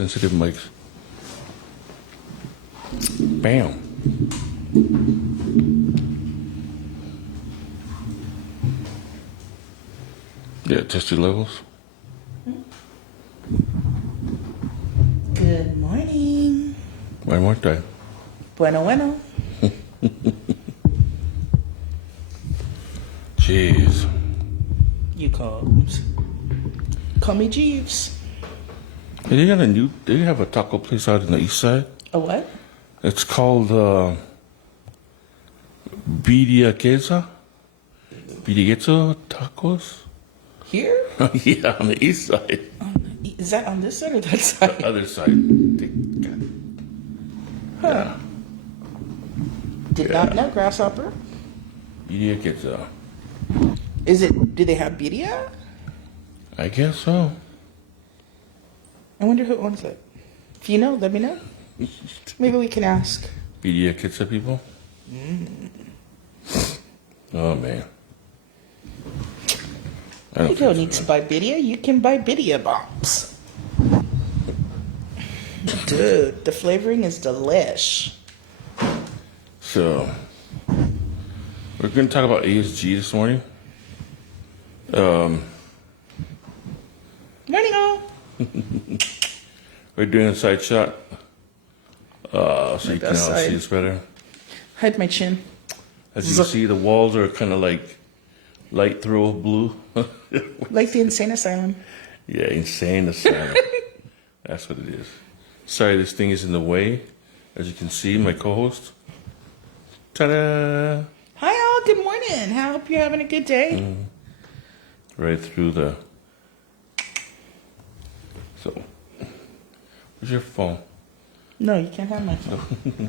Sensitive mics. Bam. Yeah, test your levels. Good morning. One more time. Bueno, bueno. Jeez. You call me Jeeves. They have a taco place out in the east side. A what? It's called Birria Queso Tacos. Here? Yeah, on the east side. Is that on this side or that side? The other side. Huh. Did not know, Grasshopper. Birria Queso. Do they have birria? I guess so. I wonder who owns it. If you know, let me know. Maybe we can ask. Birria Queso people? Oh, man. You don't need to buy birria. You can buy birria bombs. Dude, the flavoring is delish. So, we're going to talk about ASG this morning. Morning, all. We're doing a side shot. So you can all side. see us better. Hide my chin. As you can see, the walls are kind of like light throw blue. Like the insane asylum. Yeah, insane asylum. That's what it is. Sorry, this thing is in the way. As you can see, my co-host. Ta-da! Hi, all. Good morning. I hope you're having a good day. Right through the... So, where's your phone? No, you can't have my phone.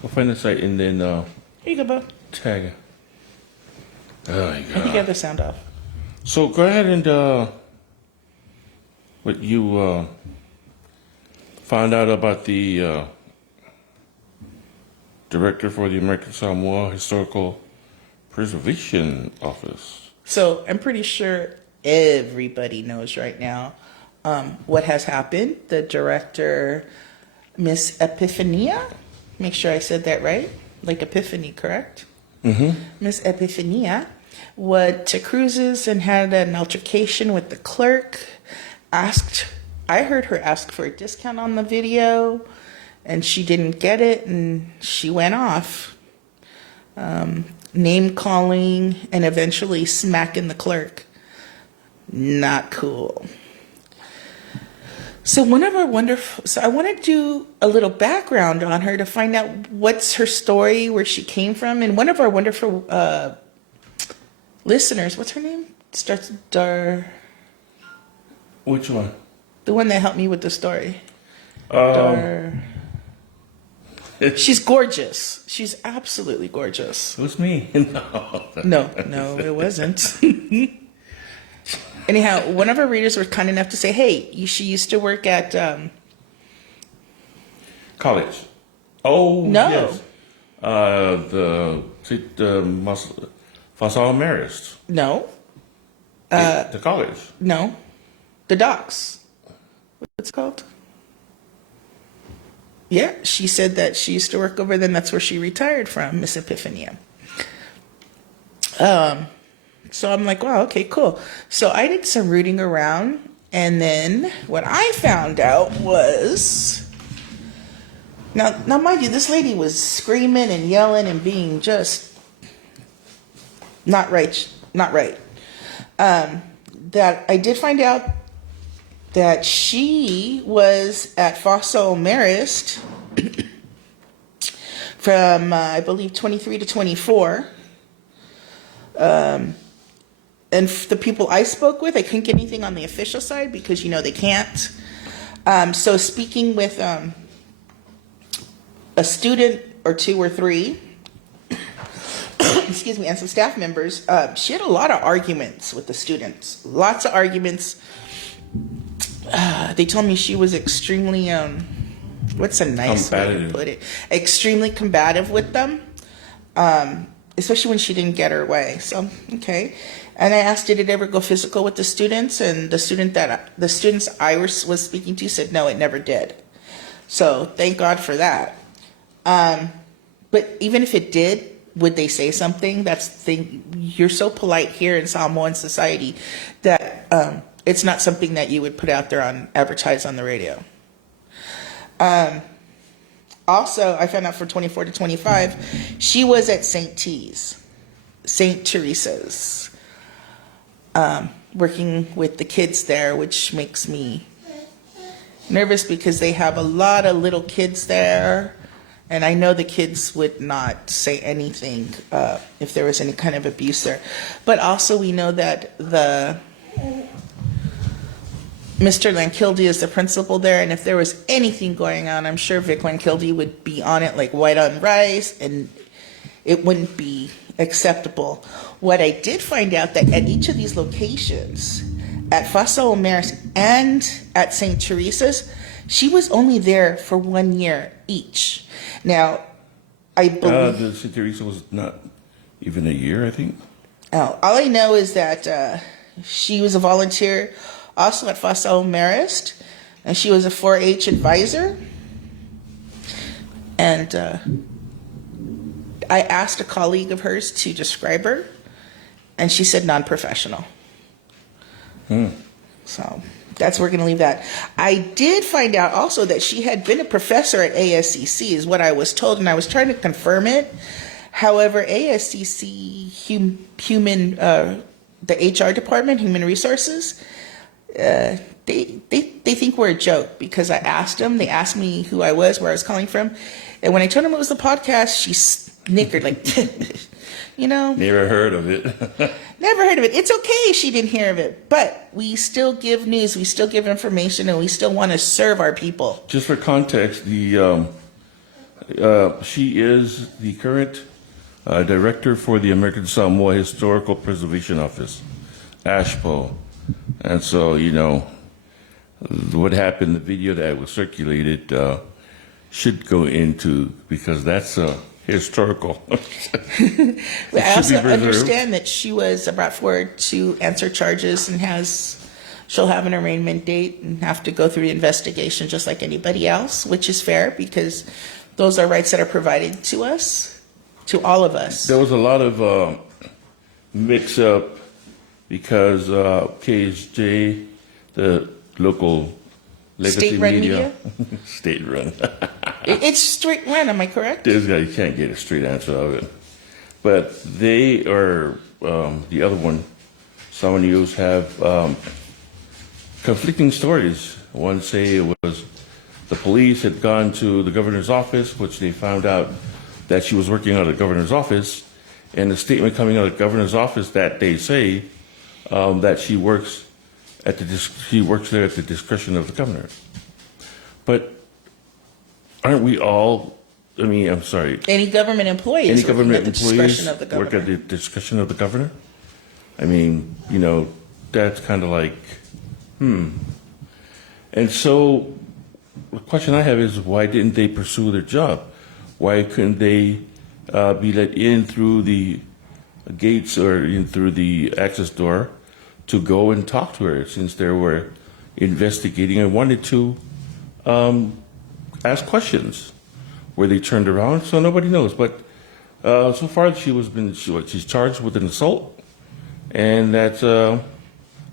We'll find the site and then Here you go, bud. tag it. Oh my I think you god. have the sound off. So go ahead and what you found out about the director for the American Samoa Historical Preservation Office. So I'm pretty sure everybody knows right now what has happened. The director, Miss Epifania, make sure I said that right, like Epiphany, correct? Mm-hmm. Miss Epifania went to cruises and had an altercation with the clerk. I heard her ask for a discount on the video, and she didn't get it, and she went off. Name calling and eventually smacking the clerk. Not cool. So I want to do a little background on her to find out what's her story, where she came from, and one of our wonderful listeners, what's her name? Starts with Dar. Which one? The one that helped me with the story. It She's gorgeous. She's absolutely gorgeous. was me. No. No, it wasn't. Anyhow, one of our readers was kind enough to say, hey, she used to work at... College. Oh, No. yes. The Sau'Ai Marist. No, The college. no. The docks. What's it called? Yeah, she said that she used to work over there, and that's where she retired from, Miss Epiphania. So I'm like, wow, okay, cool. So I did some rooting around, and then what I found out was, now mind you, this lady was screaming and yelling and being just not right. That I did find out that she was at Sau'Ai Marist from, I believe, 23 to 24. And the people I spoke with, I couldn't get anything on the official side because, they can't. So speaking with a student or two or three, excuse me, and some staff members, she had a lot of arguments with the students. Lots of arguments. They told me she was extremely, what's a nice way to put it? Extremely combative with them. Especially when she didn't get her way. So, okay. And I asked, did it ever go physical with the students? And the students I was speaking to said, no, it never did. So thank God for that. But even if it did, would they say something? That's the thing. You're so polite here in Samoan society that it's not something that you would put out there advertise on the radio. Also, I found out for 24 to 25, she was at St. Teresa's, working with the kids there, which makes me nervous because they have a lot of little kids there. And I know the kids would not say anything if there was any kind of abuse there. But also we know that Mr. Lankilde is the principal there, and if there was anything going on, I'm sure Vic Lankilde would be on it like white on rice, and it wouldn't be acceptable. What I did find out that at each of these locations, at Sau'Ai and at St. Teresa's, she was only there for 1 year each. Now, I believe... the St. Teresa was not even a year, I think. Oh, all I know is that she was a volunteer also at Sau'Ai, and she was a 4-H advisor. And I asked a colleague of hers to describe her, and she said non-professional. So that's where we're going to leave that. I did find out also that she had been a professor at ASCC, is what I was told, and I was trying to confirm it. However, ASCC, the HR department, Human Resources, they think we're a joke because I asked them. They asked me who I was, where I was calling from, and when I told them it was the podcast, she snickered like, you know. Never heard of it. Never heard of it. It's okay she didn't hear of it, but we still give news, we still give information, and we still want to serve our people. Just for context, she is the current director for the American Samoa Historical Preservation Office, ASHPO. And so, you know, what happened, the video that was circulated should go into, because that's historical. I also understand that she was brought forward to answer charges and she'll have an arraignment date and have to go through the investigation just like anybody else, which is fair because those are rights that are provided to us, to all of us. There was a lot of mix-up because KSJ, the local legacy State-run media? State-run. It's straight-run, am I correct? This guy, you can't get a straight answer of it. But they are, the other one, Samoa News, have conflicting stories. One say it was the police had gone to the governor's office, which they found out that she was working out of the governor's office, and the statement coming out of the governor's office that they say that she works there at the discretion of the governor. But aren't we all? I mean, I'm sorry. Any government employees Any government at the employees discretion of the work governor. at the discretion of the governor? I mean, you know, that's kind of like, And so the question I have is, why didn't they pursue their job? Why couldn't they be let in through the gates or in through the access door to go and talk to her, since they were investigating and wanted to ask questions? Were they turned around? So nobody knows. But so far she's charged with an assault, and that's so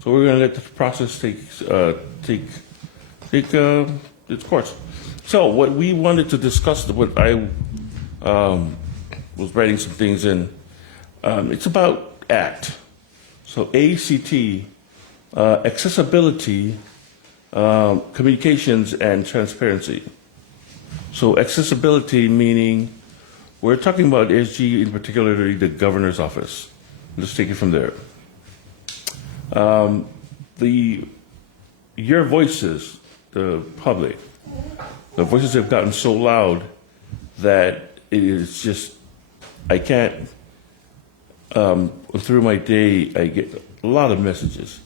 we're going to let the process take its course. So what we wanted to discuss, what I was writing some things in, it's about ACT. So ACT, accessibility, communications, and transparency. So accessibility meaning we're talking about SG, in particular the governor's office. Let's take it from there. Your voices, the public, the voices have gotten so loud that it is just, I can't, through my day, I get a lot of messages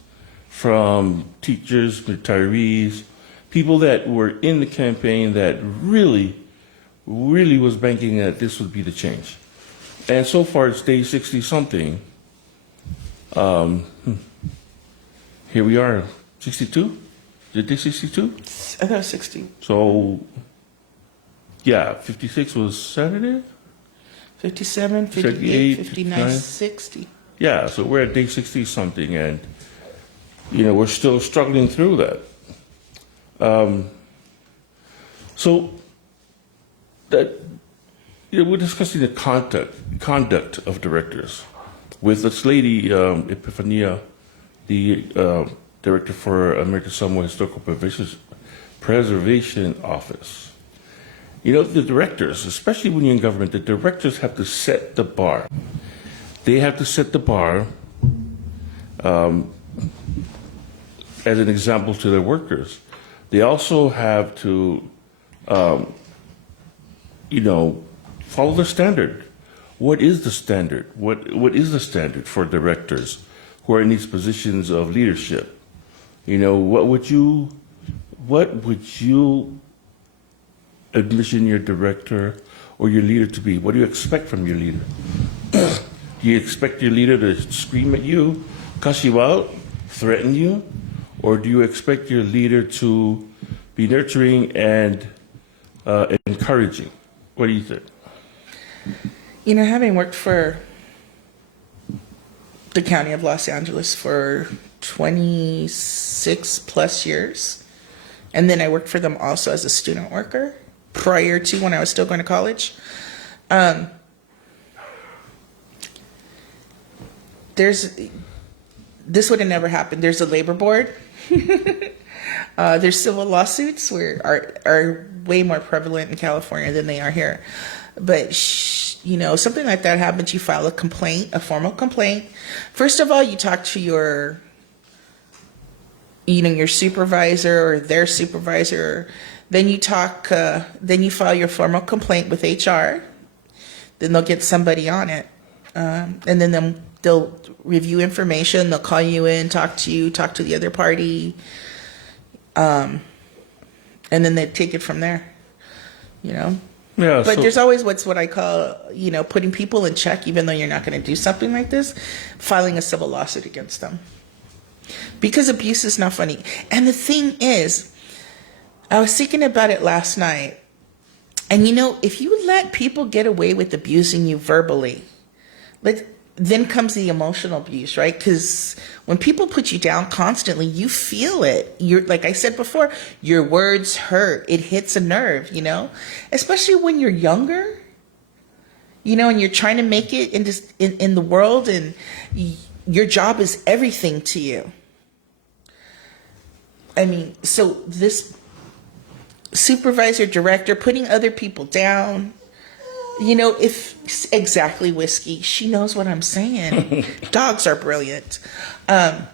from teachers, retirees, people that were in the campaign that really was banking that this would be the change. And so far, it's day 60-something. Here we are, 62? Did they 62? I thought it was 60. So, yeah, 56 was Saturday? 57, 58, 58, 59, 59. 60. Yeah, so we're at day 60 something, and, we're still struggling through that. So, that, we're discussing the conduct of directors with this lady, Epifania, the director for American Samoa Historical Preservation Office. The directors, especially when you're in government, the directors have to set the bar. They have to set the bar as an example to their workers. They also have to, follow the standard. What is the standard? What is the standard for directors who are in these positions of leadership? What would you envision your director or your leader to be? What do you expect from your leader? Do you expect your leader to scream at you, cuss you out, threaten you? Or do you expect your leader to be nurturing and encouraging? What do you think? Having worked for the County of Los Angeles for 26 plus years, and then I worked for them also as a student worker prior to when I was still going to college. This would have never happened. There's a labor board. There's civil lawsuits are way more prevalent in California than they are here. But something like that happens, you file a complaint, a formal complaint. First of all, you talk to your supervisor or their supervisor. Then you file your formal complaint with HR. Then they'll get somebody on it. And then they'll review information. They'll call you in, talk to the other party. And then they take it from there, Yeah, But there's always what I call, putting people in check, even though you're not going to do something like this, filing a civil lawsuit against them. Because abuse is not funny. And the thing is, I was thinking about it last night. And if you let people get away with abusing you verbally, then comes the emotional abuse, right? Because when people put you down constantly, you feel it. Like I said before, your words hurt. It hits a nerve, especially when you're younger, and you're trying to make it in the world, and your job is everything to you. So this supervisor, director, putting other people down, if exactly Whiskey, she knows what I'm saying. Dogs are brilliant. That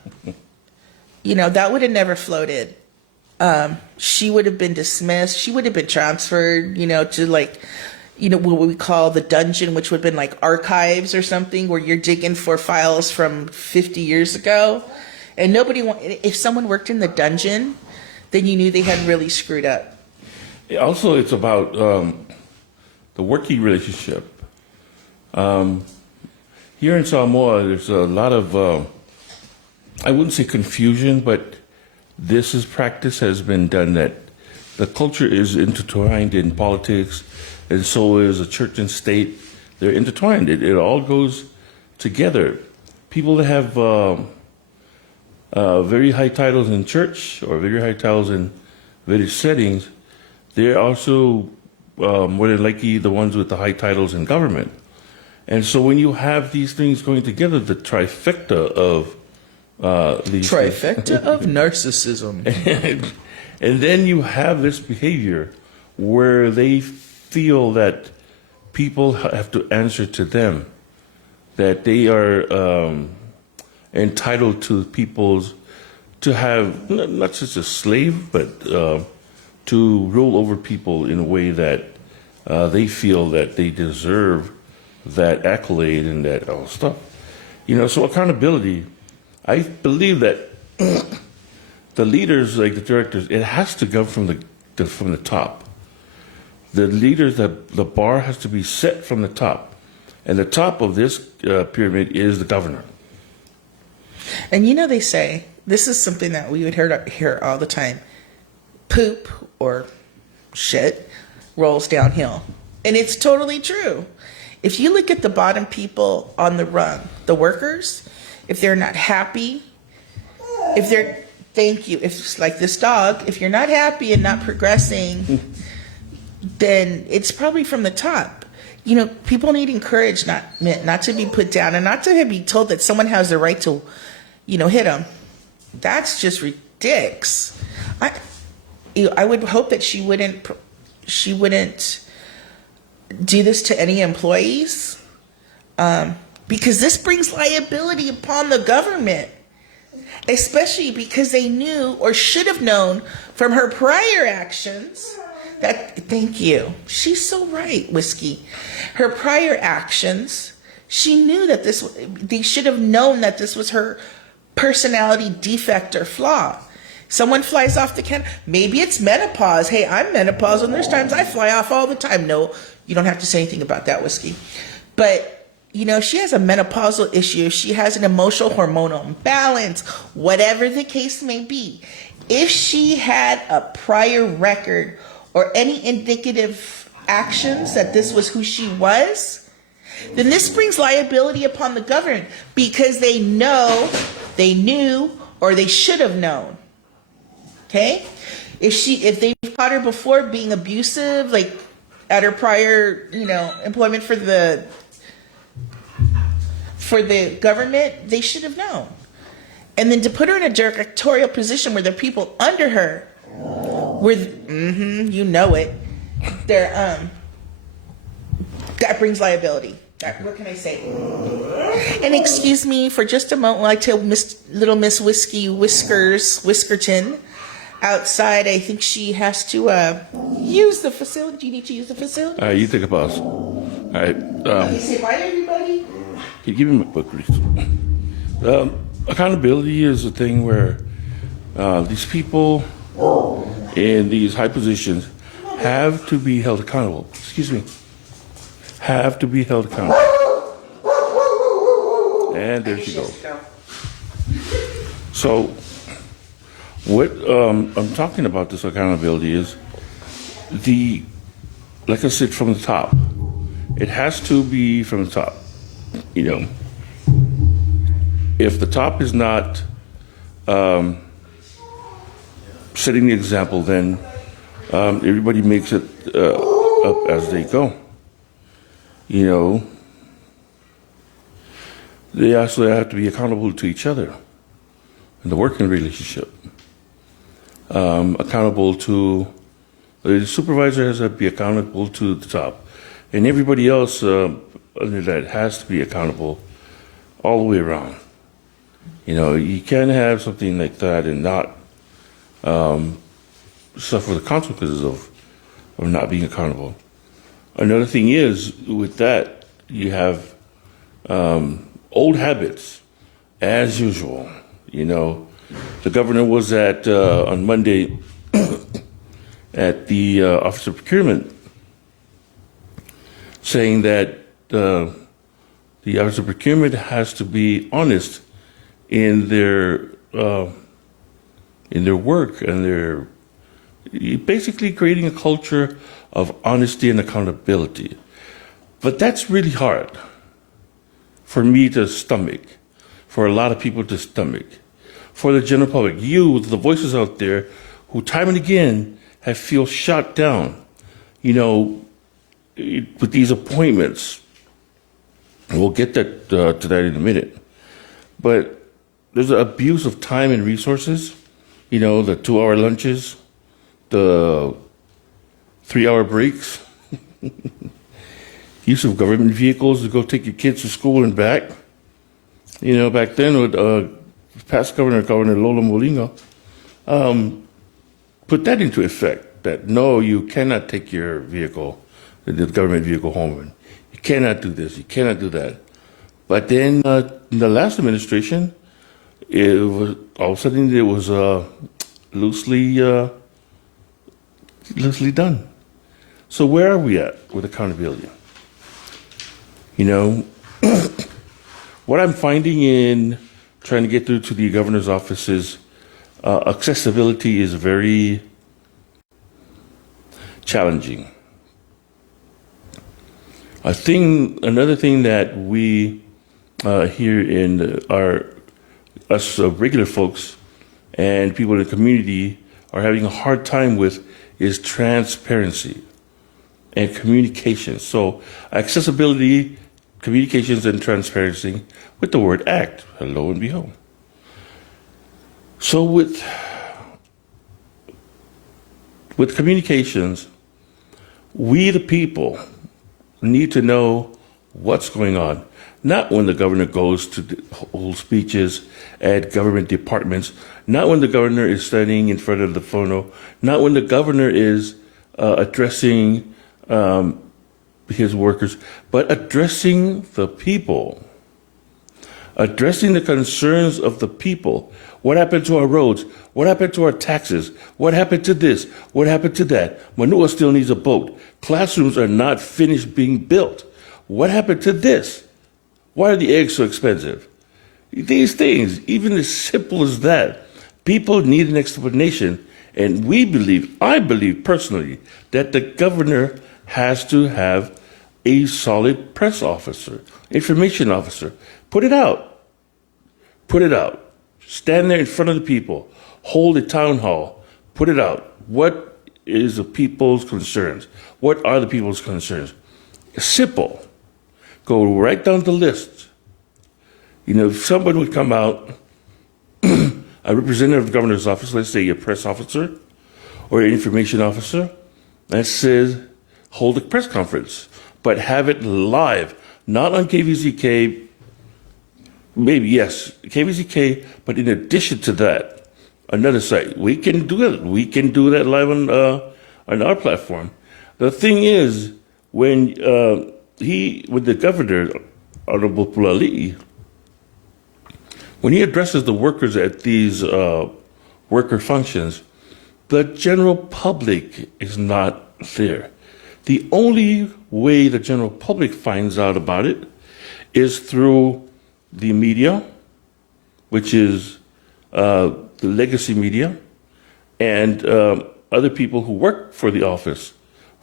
would have never floated. She would have been dismissed. She would have been transferred, to what we call the dungeon, which would have been like archives or something, where you're digging for files from 50 years ago. And if someone worked in the dungeon, then you knew they had really screwed up. Also, it's about the working relationship. Here in Samoa, there's a lot of, I wouldn't say confusion, but practice has been done that the culture is intertwined in politics, and so is a church and state. They're intertwined. It all goes together. People that have very high titles in church or very high titles in various settings, they're also more than likely the ones with the high titles in government. And so when you have these things going together, the trifecta of these Trifecta of narcissism. And then you have this behavior where they feel that people have to answer to them, that they are entitled to to have not just a slave, but to rule over people in a way that they feel that they deserve that accolade and that all stuff. So accountability, I believe that the leaders, like the directors, it has to come from the top. The leaders, the bar has to be set from the top. And the top of this pyramid is the governor. And they say, this is something that we would hear all the time: poop or shit rolls downhill. And it's totally true. If you look at the bottom people on the rung, the workers, if they're not happy, thank you, if it's like this dog, if you're not happy and not progressing, then it's probably from the top. People need encouraged, not to be put down, and not to be told that someone has the right to, hit them. That's just ridiculous. I would hope that she wouldn't do this to any employees, because this brings liability upon the government, especially because they knew or should have known from her prior actions that, thank you, she's so right, Whiskey. Her prior actions, she knew that they should have known that this was her personality defect or flaw. Someone flies off the can. Maybe it's menopause. Hey, I'm menopausal, and there's times I fly off all the time. No, you don't have to say anything about that, Whiskey. But, she has a menopausal issue. She has an emotional hormonal imbalance, whatever the case may be. If she had a prior record or any indicative actions that this was who she was, then this brings liability upon the government, because they knew, or they should have known. Okay? If they caught her before being abusive, like at her prior, employment for the government, they should have known. And then to put her in a directorial position where there are people under her, that brings liability. What can I say? And excuse me for just a moment while I tell little Miss Whiskey Whiskerton outside. I think she has to use the facility. Do you need to use the facility? All right, you take a pause. All right. Say bye, everybody. Can you give me my book, please? Accountability is a thing where these people in these high positions have to be held accountable. Excuse me. Have to be held accountable. And there she goes. So, what I'm talking about this accountability is like I said, from the top. It has to be from the top. If the top is not setting the example, then everybody makes it up as they go. They actually have to be accountable to each other in the working relationship. Accountable to the supervisor has to be accountable to the top, and everybody else under that has to be accountable all the way around. You can't have something like that and not suffer the consequences of not being accountable. Another thing is, with that, you have old habits, as usual. The governor was on Monday at the Office of Procurement, saying that the Office of Procurement has to be honest in their work, and they're basically creating a culture of honesty and accountability. But that's really hard for me to stomach, for a lot of people to stomach, for the general public. The voices out there who time and again have feel shot down, with these appointments. And we'll get to that in a minute. But there's an abuse of time and resources, the 2-hour lunches, the 3-hour breaks, use of government vehicles to go take your kids to school and back. Back then with past Governor Lola Molina, put that into effect, that no, you cannot take your vehicle, the government vehicle home. And you cannot do this, you cannot do that. But then in the last administration, it was all of a sudden it was loosely done. So where are we at with accountability? What I'm finding in trying to get through to the governor's offices, accessibility is very challenging. Another thing that we here in us regular folks and people in the community are having a hard time with is transparency and communication. So accessibility, communications, and transparency with the word ACT, hello and behold. So with communications, we the people need to know what's going on. Not when the governor goes to hold speeches at government departments, not when the governor is standing in front of the phono, not when the governor is addressing his workers, but addressing the people, addressing the concerns of the people. What happened to our roads? What happened to our taxes? What happened to this? What happened to that? Manua still needs a boat. Classrooms are not finished being built. What happened to this? Why are the eggs so expensive? These things, even as simple as that, people need an explanation. And I believe personally, that the governor has to have a solid press officer, information officer. Put it out. Put it out. Stand there in front of the people. Hold a town hall. Put it out. What is the people's concerns? What are the people's concerns? Simple. Go right down the list. You know, if someone would come out, a representative of the governor's office, let's say a press officer or an information officer, that says, hold a press conference, but have it live, not on KVZK, maybe, yes, KVZK, but in addition to that, another site. We can do it. We can do that live on our platform. The thing is, when the governor, Honorable Pulali, when he addresses the workers at these worker functions, the general public is not there. The only way the general public finds out about it is through the media, which is the legacy media, and other people who work for the office,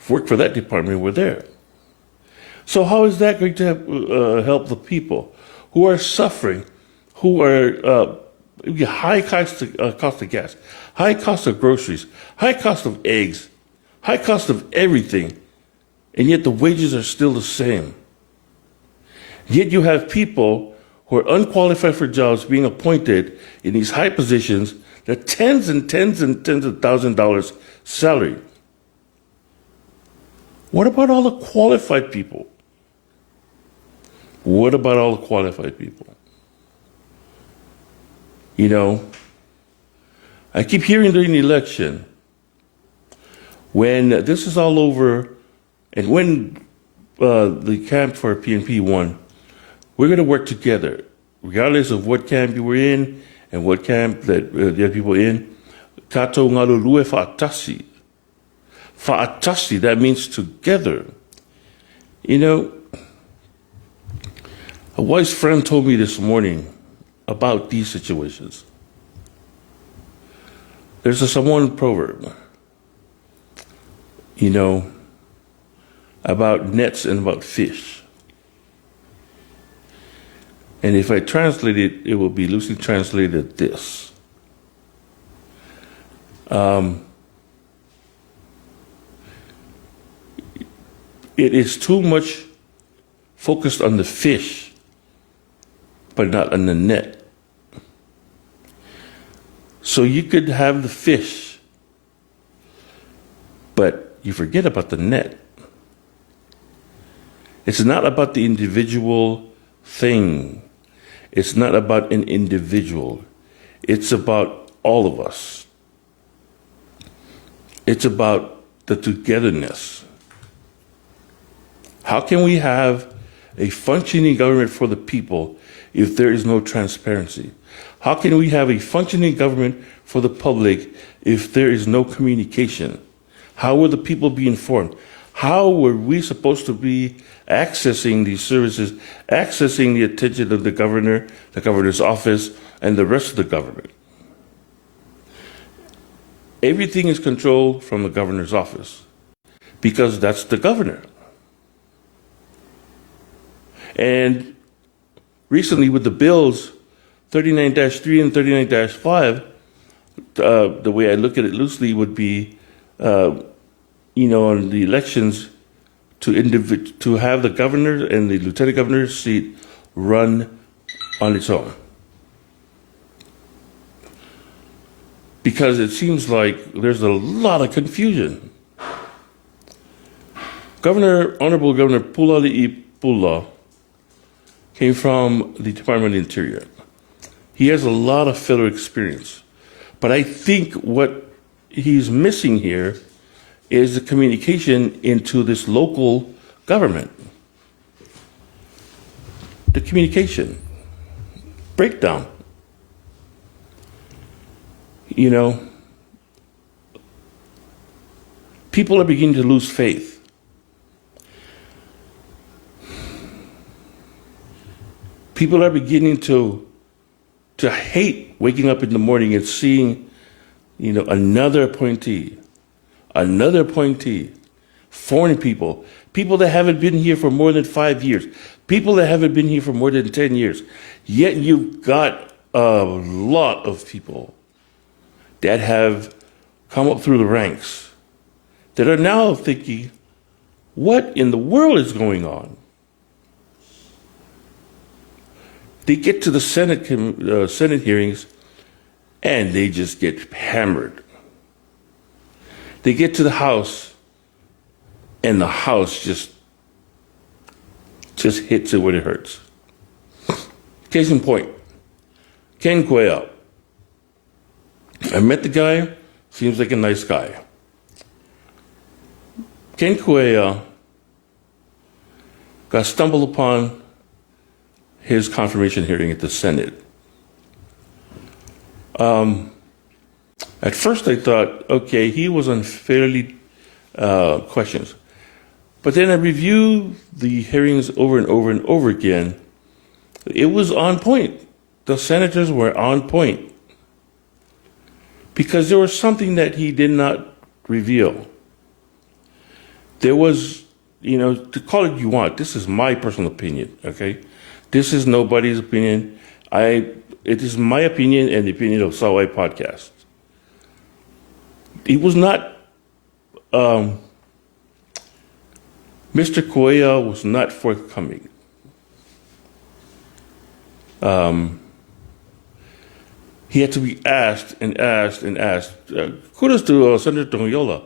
work for that department, were there. So how is that going to help the people who are suffering, who are high cost of gas, high cost of groceries, high cost of eggs, high cost of everything, and yet the wages are still the same? Yet you have people who are unqualified for jobs being appointed in these high positions that tens and tens and tens of $1,000s salary. What about all the qualified people? What about all the qualified people? You know, I keep hearing during the election, when this is all over, and when the camp for PNP won, we're going to work together, regardless of what camp you were in and what camp that the other people in. Kato ngalulue fa'atasi. Fa'atasi, that means together. You know, a wise friend told me this morning about these situations. There's a Samoan proverb, you know, about nets and about fish. And if I translate it, it will be loosely translated this. It is too much focused on the fish, but not on the net. So you could have the fish, but you forget about the net. It's not about the individual thing. It's not about an individual. It's about all of us. It's about the togetherness. How can we have a functioning government for the people if there is no transparency? How can we have a functioning government for the public if there is no communication? How will the people be informed? How were we supposed to be accessing these services, accessing the attention of the governor, the governor's office, and the rest of the government? Everything is controlled from the governor's office because that's the governor. And recently with the bills 39-3 and 39-5, the way I look at it loosely would be, on the elections to have the governor and the lieutenant governor's seat run on its own. Because it seems like there's a lot of confusion. Honorable Governor Pulali'i Pula came from the Department of the Interior. He has a lot of federal experience. But I think what he's missing here is the communication into this local government. The communication breakdown. People are beginning to lose faith. People are beginning to hate waking up in the morning and seeing, another appointee, foreign people that haven't been here for more than 5 years, people that haven't been here for more than 10 years. Yet you've got a lot of people that have come up through the ranks that are now thinking, what in the world is going on? They get to the Senate hearings and they just get hammered. They get to the House and the House just hits it where it hurts. Case in point, Ken Cuellar. I met the guy, seems like a nice guy. Ken Cuellar got stumbled upon his confirmation hearing at the Senate. At first I thought, okay, he was unfairly questioned. But then I reviewed the hearings over and over and over again. It was on point. The senators were on point. Because there was something that he did not reveal. There was, to call it you want, this is my personal opinion, okay? This is nobody's opinion. It is my opinion and the opinion of Sau'Ai podcast. It was not, Mr. Cuellar was not forthcoming. He had to be asked and asked and asked. Kudos to Senator Tongiola.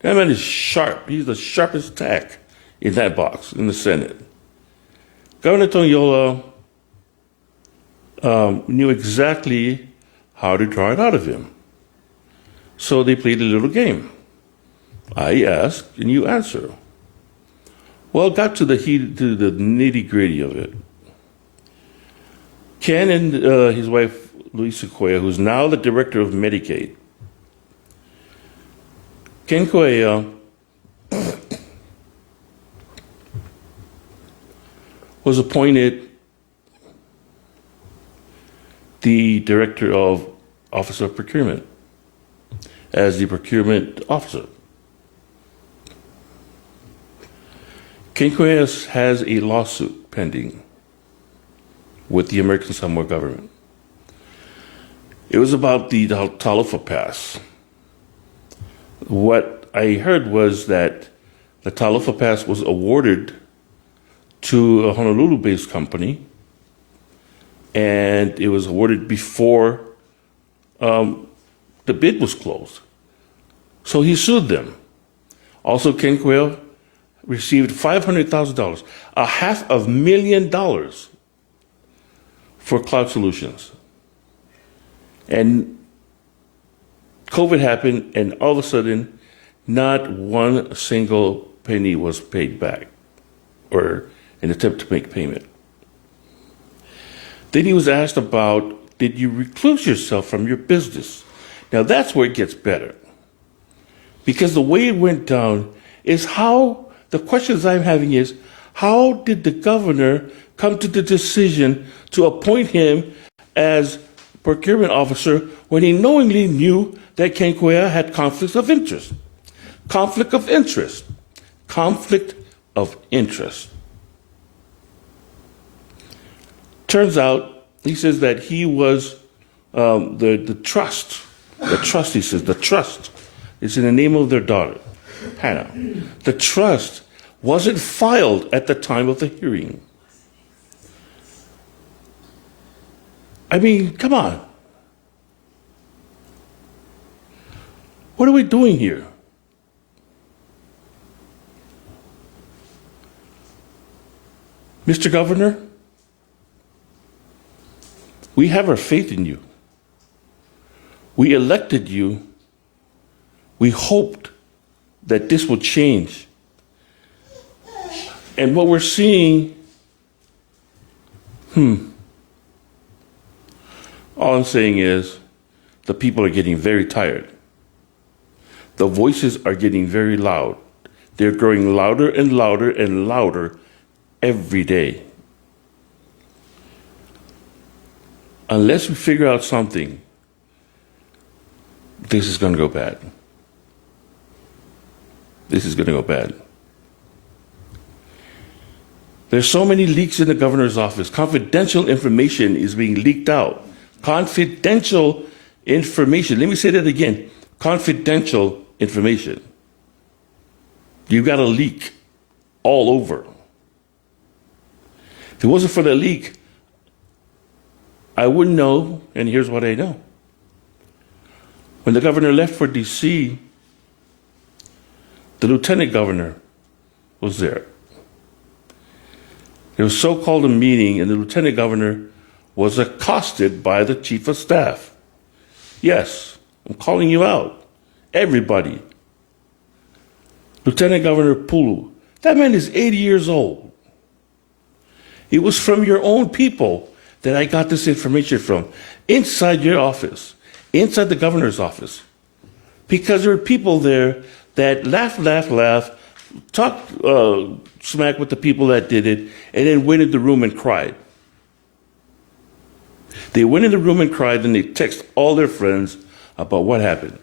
That man is sharp. He's the sharpest tack in that box in the Senate. Governor Tongiola knew exactly how to draw it out of him. So they played a little game. I ask and you answer. Well, it got to the nitty-gritty of it. Ken and his wife, Luisa Cuellar, who's now the director of Medicaid. Ken Cuellar was appointed the director of Office of Procurement as the procurement officer. Ken Cuellar has a lawsuit pending with the American Samoa government. It was about the Talofa Pass. What I heard was that the Talofa Pass was awarded to a Honolulu-based company, and it was awarded before the bid was closed. So he sued them. Also, Ken Cuellar received $500,000, $500,000 for cloud solutions. And COVID happened, and all of a sudden, not one single penny was paid back, or an attempt to make payment. Then he was asked about, did you recluse yourself from your business? Now that's where it gets better. Because the way it went down is how The questions I'm having is, how did the governor come to the decision to appoint him as procurement officer when he knowingly knew that Ken Cuellar had conflicts of interest? Conflict of interest. Conflict of interest. Turns out, he says that he was the trust. The trust, he says, the trust is in the name of their daughter, Hannah. The trust wasn't filed at the time of the hearing. I mean, come on. What are we doing here? Mr. Governor, we have our faith in you. We elected you. We hoped that this would change. And what we're seeing, all I'm saying is the people are getting very tired. The voices are getting very loud. They're growing louder and louder and louder every day. Unless we figure out something, this is going to go bad. This is going to go bad. There's so many leaks in the governor's office. Confidential information is being leaked out. Confidential information. Let me say that again. Confidential information. You've got a leak all over. If it wasn't for the leak, I wouldn't know, and here's what I know. When the governor left for D.C., the lieutenant governor was there. There was so-called a meeting, and the lieutenant governor was accosted by the chief of staff. Yes, I'm calling you out. Everybody. Lieutenant Governor Pulu, that man is 80 years old. It was from your own people that I got this information from, inside your office, inside the governor's office. Because there were people there that laugh, talk smack with the people that did it, and then went in the room and cried. They went in the room and cried, and they texted all their friends about what happened.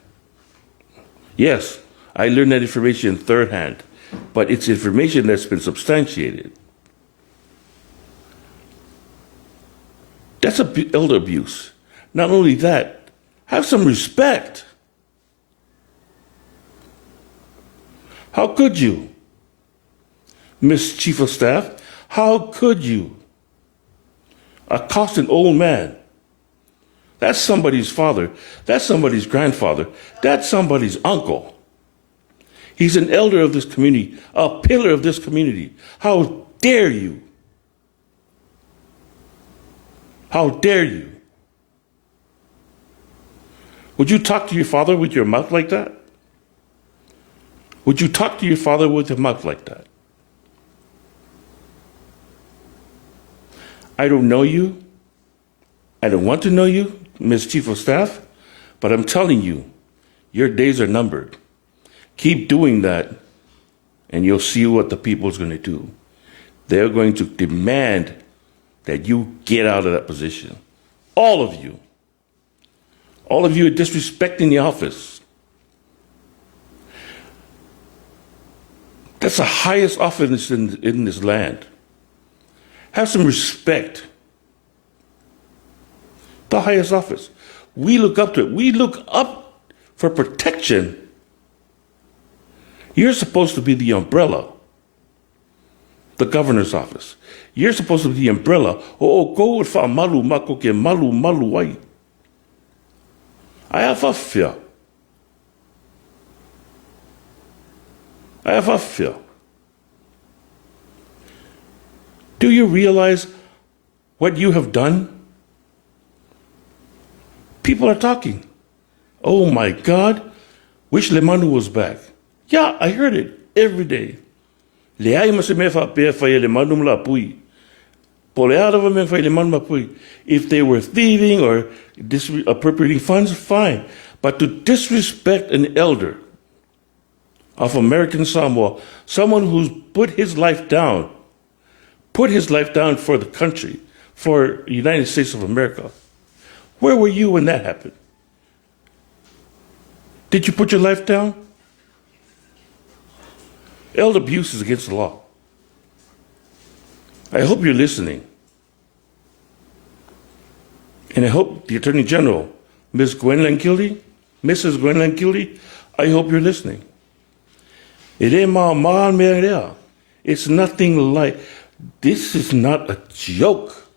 Yes, I learned that information third hand, but it's information that's been substantiated. That's elder abuse. Not only that, have some respect. How could you, Miss Chief of Staff? How could you accost an old man? That's somebody's father. That's somebody's grandfather. That's somebody's uncle. He's an elder of this community, a pillar of this community. How dare you? How dare you? Would you talk to your father with your mouth like that? Would you talk to your father with your mouth like that? I don't know you. I don't want to know you, Ms. Chief of Staff, but I'm telling you, your days are numbered. Keep doing that, and you'll see what the people's going to do. They're going to demand that you get out of that position. All of you. All of you are disrespecting the office. That's the highest office in this land. Have some respect. The highest office. We look up to it. We look up for protection. You're supposed to be the umbrella. The governor's office. You're supposed to be the umbrella. Oh, go with malu mako ke malu wai. I have a fear. I have a fear. Do you realize what you have done? People are talking. Oh my God, wish Lemanu was back. Yeah, I heard it every day. If they were thieving or appropriating funds, fine. But to disrespect an elder, of American Samoa, someone who's put his life down for the country, for the United States of America. Where were you when that happened? Did you put your life down? Elder abuse is against the law. I hope you're listening. And I hope the Attorney General, Mrs. Gwendoline Gildy, I hope you're listening. It's nothing like, this is not a joke.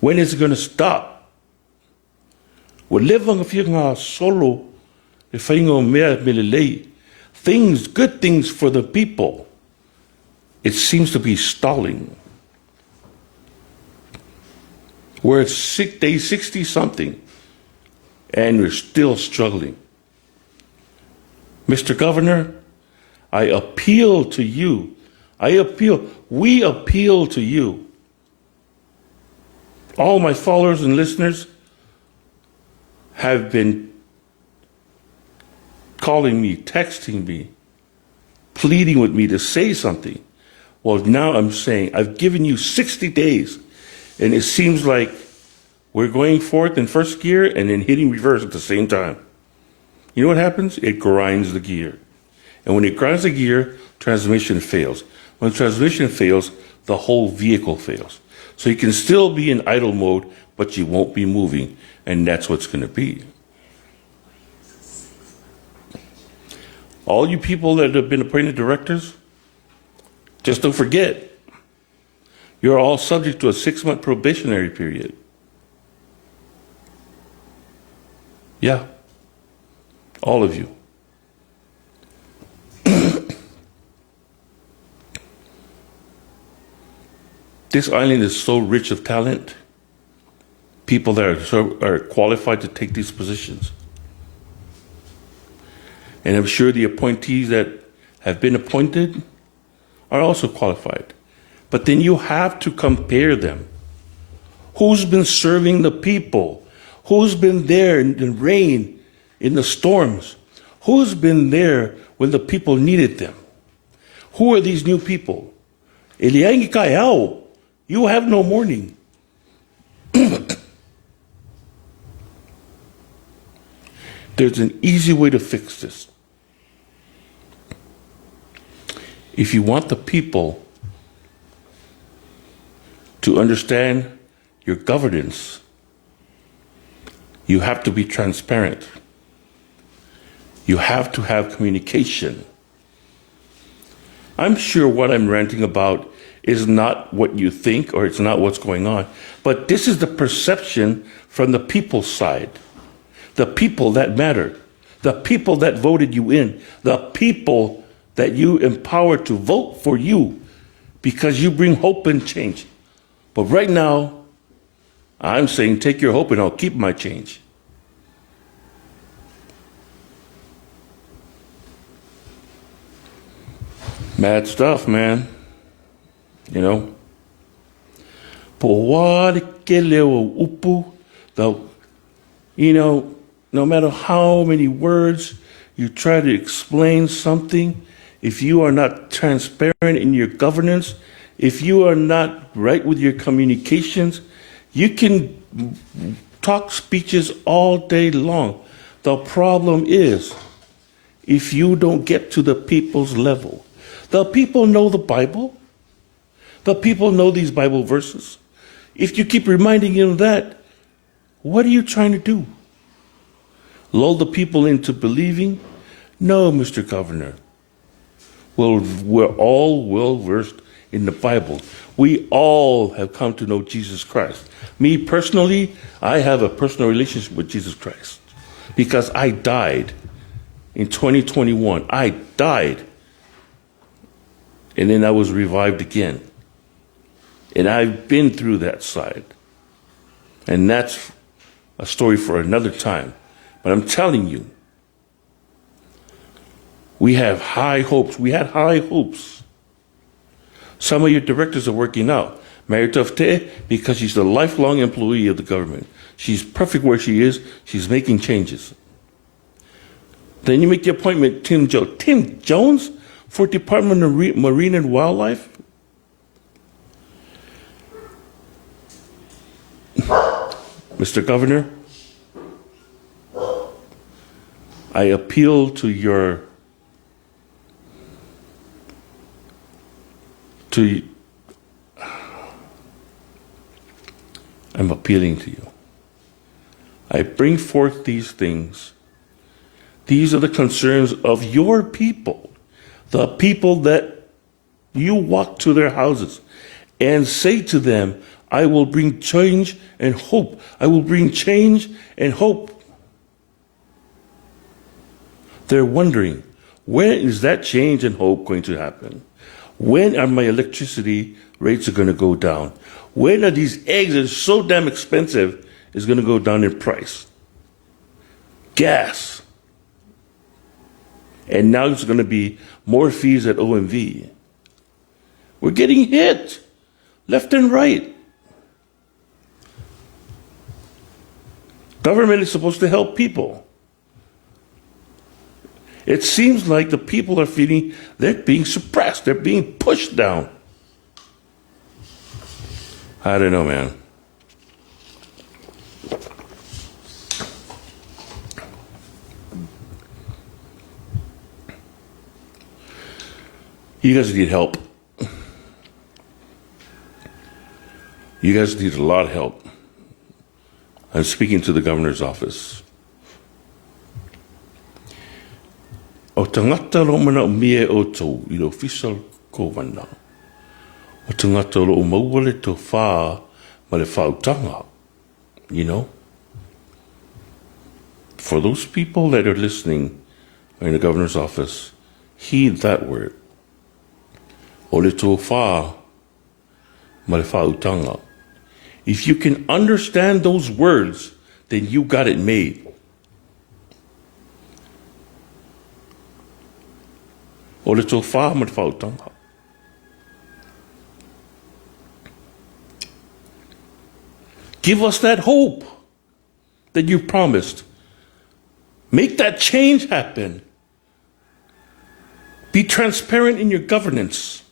When is it going to stop? Solo, things, good things for the people. It seems to be stalling. We're at day 60 something, and we're still struggling. Mr. Governor, I appeal to you. We appeal to you. All my followers and listeners have been calling me, texting me, pleading with me to say something. Well, now I'm saying I've given you 60 days, and it seems like we're going forth in first gear and then hitting reverse at the same time. You know what happens? It grinds the gear. And when it grinds the gear, transmission fails. When transmission fails, the whole vehicle fails. So you can still be in idle mode, but you won't be moving, and that's what's going to be. All you people that have been appointed directors, just don't forget, you're all subject to a 6-month probationary period. Yeah, all of you. This island is so rich of talent, people that are qualified to take these positions. And I'm sure the appointees that have been appointed are also qualified. But then you have to compare them. Who's been serving the people? Who's been there in the rain, in the storms? Who's been there when the people needed them? Who are these new people? Eliangi Kayao. You have no mourning. There's an easy way to fix this. If you want the people to understand your governance, you have to be transparent. You have to have communication. I'm sure what I'm ranting about is not what you think, or it's not what's going on. But this is the perception from the people's side. The people that matter. The people that voted you in. The people that you empowered to vote for you because you bring hope and change. But right now, I'm saying take your hope and I'll keep my change. Mad stuff, man. You know, no matter how many words you try to explain something, if you are not transparent in your governance, if you are not right with your communications, you can talk speeches all day long. The problem is, if you don't get to the people's level, the people know the Bible. The people know these Bible verses. If you keep reminding them that, what are you trying to do? Lull the people into believing? No, Mr. Governor. Well, we're all well-versed in the Bible. We all have come to know Jesus Christ. Me personally, I have a personal relationship with Jesus Christ because I died in 2021. I died. And then I was revived again. And I've been through that side. And that's a story for another time. But I'm telling you, we have high hopes. We had high hopes. Some of your directors are working out. Mary Tufte, because she's a lifelong employee of the government. She's perfect where she is. She's making changes. Then you make the appointment, Tim Jones for Department of Marine and Wildlife? Mr. Governor, I appeal to your I'm appealing to you. I bring forth these things. These are the concerns of your people, the people that you walk to their houses and say to them, I will bring change and hope. I will bring change and hope. They're wondering, when is that change and hope going to happen? When are my electricity rates going to go down? When are these eggs that are so damn expensive is going to go down in price? Gas. And now it's going to be more fees at OMV. We're getting hit left and right. Government is supposed to help people. It seems like the people are feeling they're being suppressed. They're being pushed down. I don't know, man. You guys need help. You guys need a lot of help. I'm speaking to the governor's office. O tangata lo mana o mie o tau I lo official kovana. O tangata lo o mauale to wha ma le whautanga. You know? For those people that are listening in the governor's office, heed that word. O le to wha ma le whautanga. If you can understand those words, then you got it made. O le tō whā ma te whautanga. Give us that hope that you promised. Make that change happen. Be transparent in your governance.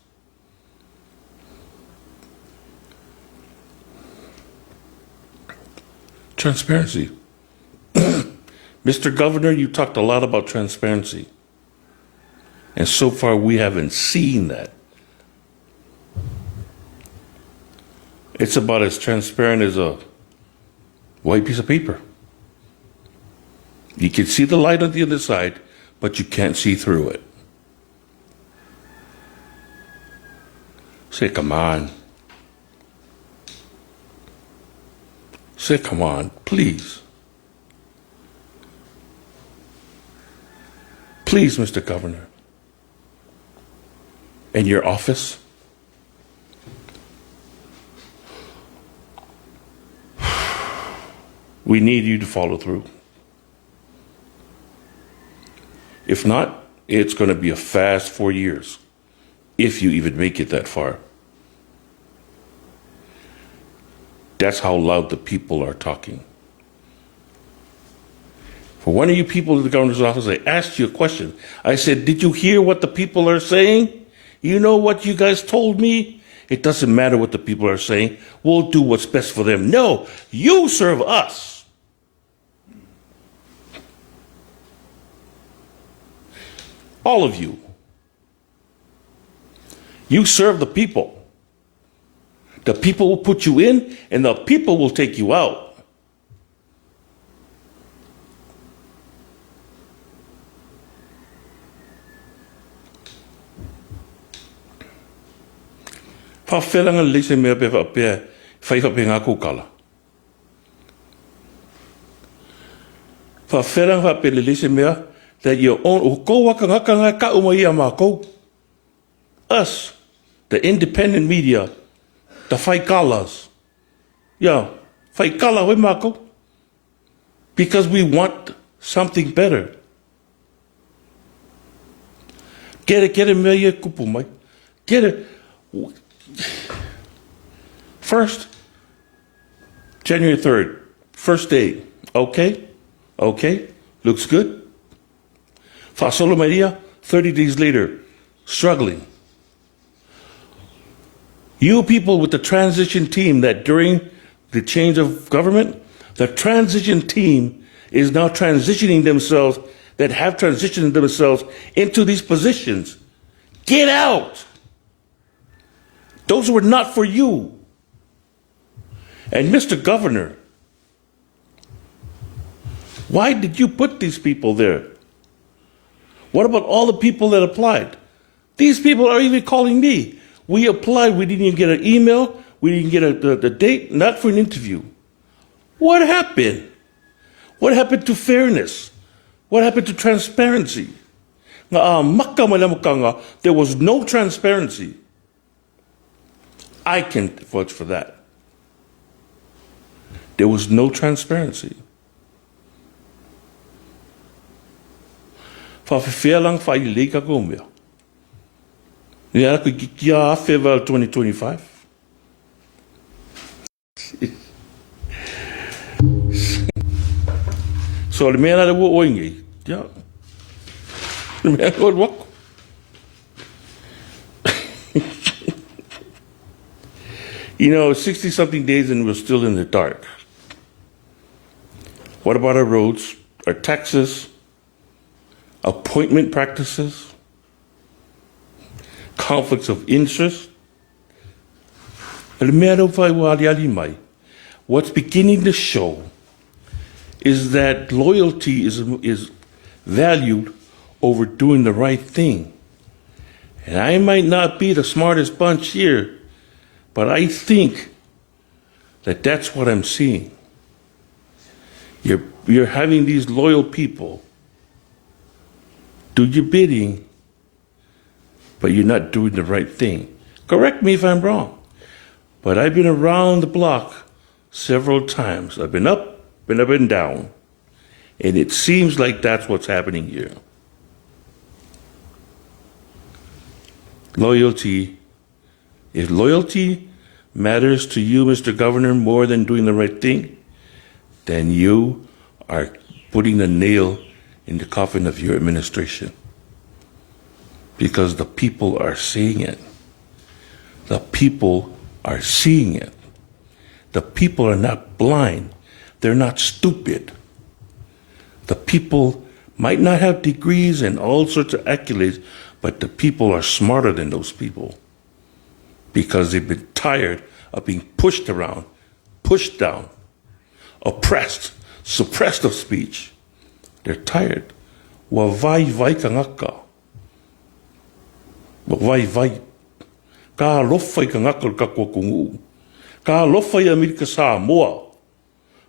Transparency. Mr. Governor, you talked a lot about transparency. And so far, we haven't seen that. It's about as transparent as a white piece of paper. You can see the light on the other side, but you can't see through it. Say, come on. Say, come on, please. Please, Mr. Governor. And your office. We need you to follow through. If not, it's going to be a fast 4 years, if you even make it that far. That's how loud the people are talking. For one of you people in the governor's office, I asked you a question. I said, did you hear what the people are saying? You know what you guys told me? It doesn't matter what the people are saying. We'll do what's best for them. No, you serve us. All of you. You serve the people. The people will put you in, and the people will take you out. Whawhelanga lise mea pe whapea, whaiwhape ngā kūkala. Whawhelanga whape le lise mea, that your own, o kou waka ngaka ngā ka uma ia mā kou. Us, the independent media, the whaikalas. Yeah, whaikala hoi mā kou. Because we want something better. Get it mea ia kupu mai. Get it. First, January 3rd, First day, okay, looks good. Fasolo Maria, 30 days later, struggling. You people with the transition team that during the change of government, the transition team is now transitioning themselves, that have transitioned themselves into these positions. Get out. Those were not for you. And Mr. Governor, why did you put these people there? What about all the people that applied? These people are even calling me. We applied, we didn't even get an email, we didn't get the date, not for an interview. What happened? What happened to fairness? What happened to transparency? There was no transparency. I can vouch for that. There was no transparency. Lang fa ilika gomia. Yeah, February 2025. So the man that will wing yeah. The man would walk. You know, 60 something days and we're still in the dark. What about our roads, our taxes, appointment practices, conflicts of interest? What's beginning to show is that loyalty is valued over doing the right thing. And I might not be the smartest bunch here, but I think that that's what I'm seeing. You're having these loyal people do your bidding, but you're not doing the right thing. Correct me if I'm wrong, but I've been around the block several times. I've been up and I've been down, and it seems like that's what's happening here. Loyalty. If loyalty matters to you, Mr. Governor, more than doing the right thing, then you are putting the nail in the coffin of your administration. Because the people are seeing it. The people are seeing it. The people are not blind. They're not stupid. The people might not have degrees and all sorts of accolades, but the people are smarter than those people. Because they've been tired of being pushed around, pushed down, oppressed, suppressed of speech. They're tired. Wa vai vai ka ngaka. Wa vai vai. Ka lofa I ka ngaka ka kukungu. Ka lofa I Amerika Samoa.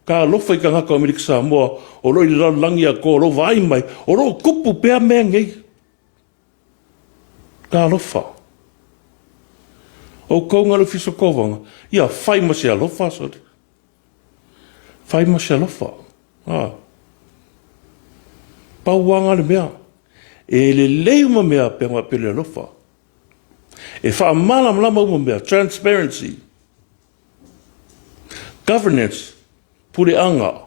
Ka lofa I ka ngaka Amerika Samoa. O roi langi a ko ro vai mai. O ro kupu pea mea ngei. Ka lofa. O konga fiso kovanga. Ia fai ma se alofa so. Fai ma se alofa. Ah. Pauanga le mea. E le leu ma mea pe ma pele alofa. E wha malam lama ma mea. Transparency. Governance. Pure anga.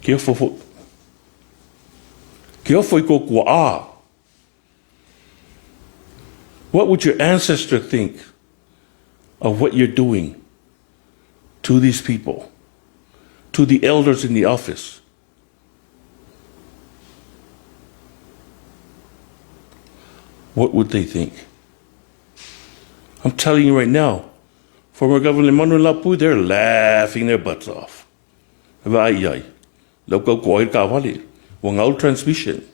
Kia fofo. Kia fo I ko kua a. What would your ancestor think of what you're doing to these people, to the elders in the office? What would they think? I'm telling you right now, former Governor Manuel Lapu, they're laughing their butts off. Vai, local koi ka wale, wangal transmission.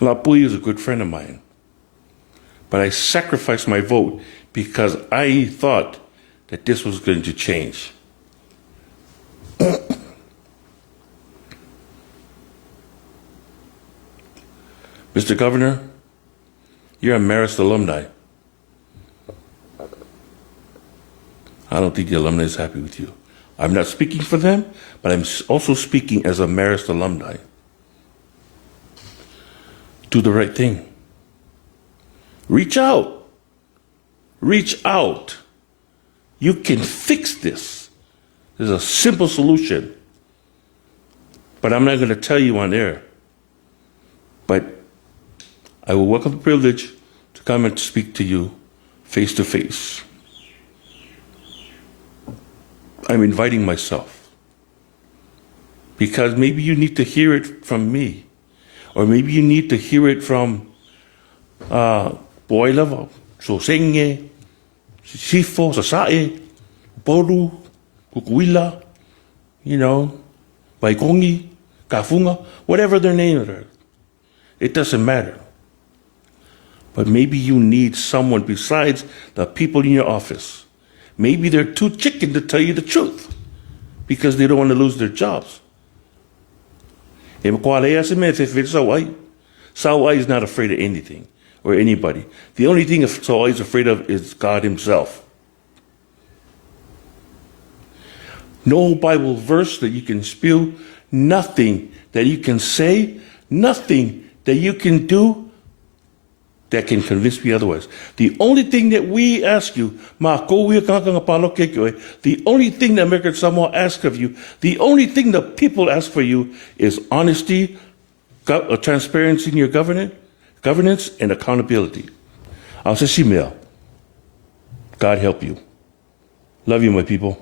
Lapui is a good friend of mine, but I sacrificed my vote because I thought that this was going to change. Mr. Governor, you're a Marist alumni. I don't think the alumni is happy with you. I'm not speaking for them, but I'm also speaking as a Marist alumni. Do the right thing. Reach out. Reach out. You can fix this. There's a simple solution. But I'm not going to tell you on air. But I will welcome the privilege to come and speak to you face to face. I'm inviting myself. Because maybe you need to hear it from me. Or maybe you need to hear it from Boilava, Sosenge, Sifo, Sau'Ai, Boru, Kukuila, Waikongi, Kafunga, whatever their names are. It doesn't matter. But maybe you need someone besides the people in your office. Maybe they're too chicken to tell you the truth because they don't want to lose their jobs. Sau'Ai is not afraid of anything or anybody. The only thing Sau'Ai is afraid of is God himself. No Bible verse that you can spew, nothing that you can say, nothing that you can do that can convince me otherwise. The only thing that we ask you, the only thing that American Samoa asks of you, the only thing that people ask for you is honesty, transparency in your governance, and accountability. I'll say, God help you. Love you, my people.